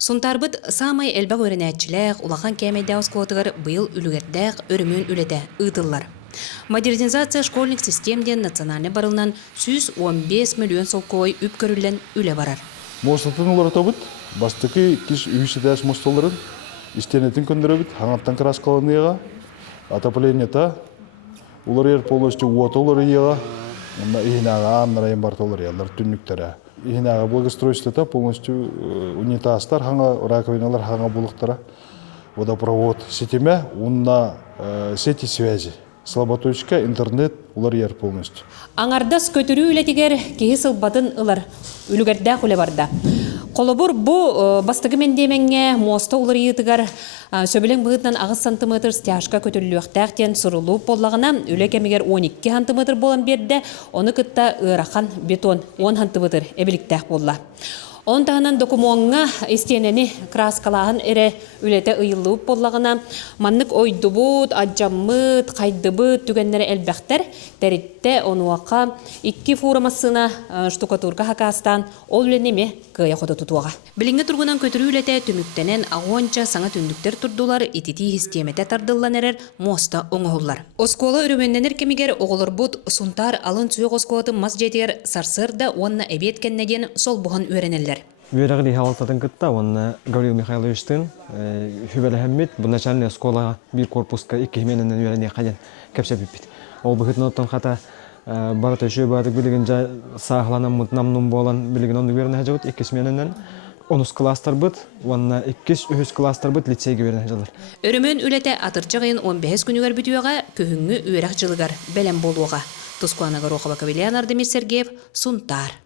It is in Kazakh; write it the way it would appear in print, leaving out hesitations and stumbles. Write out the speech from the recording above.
Сунтарбыт самай элбэг өренәтчілік, улахан кәмейді оскотығыр бұйыл үлігердәқ өрімін үлеті ұйдылар. Модернизация школьник системден национальный барылынан 115 миллион солкой үп көрілен үле барар. Мостатын олар табыт, бастықы киш үйсідәс мостоларын, истенетін көндірі хаңаттан краскаланыйға, отоплениета, олар ер полностью уот олар еға, ихинаға аннарайын барт олар елар түнніктері. Ихинаға благостройствода полностью унитазтар, хаңа раковиналар, хаңа булықтара, водопровод сетеме, онна сети связи. Слаботочка, интернет, улар ер полностью. Аңардас көтірі үлетігер кейі сылбатын ұлар үлігерді құлы барда. Қолыбыр бұ бастығы мендеменге моста улар етігер сөбілен бұғытнан ағыз сантиметр стяжка көтірілуқтәқтен сұрылу болағына үлі кемегер 12 сантиметр болан берді, оны күтті ұрақан бетон 10 сантиметр әбіліктәқ болла. Он тағынан документға істенені краскалағын әрі үлеті ұйылып болағына маннық ойдыбыт, аджамыт, қайдыбыт түгенлері әлбәқтер тәрітті онуаққа 2 фурамасына штукатурка хакастан ол үленеме күйе қоды тұтуаға. Білінгі тұрғынан көтірі үлеті түміктенен ағуанча саңа түндіктер тұрдылар итити системете тардылан әрер моста оңығылар. Оскола үріменненер кемегер оғылыр бұд сунтар алын сүйек осколаты мас жетігер сарсырда онына әбеткеннеден сол бұған өренелер. Верагли хавалтатын кытта, он Гаврил Михайловичтин, Хюбелехеммит, бұл начальная школа бір корпуска 2 мененен верене қаден кәпшеп біппет. Ол бұғытын оттан қата барыта үші бадық білігін жа сағыланам мұт намнум болан білігін оны верене хажауыт 2 мененен 10 кластар бұд, онна 2-3 кластар бұд лицейге верене хажалар. Өрімен үлеті атырчағын 15 күнігер бүтуеға көхіңі өйрақ жылығар бәлем болуға. Тускуанағыр оқыба Кавилиян Ардемир Сергеев, Сунтар.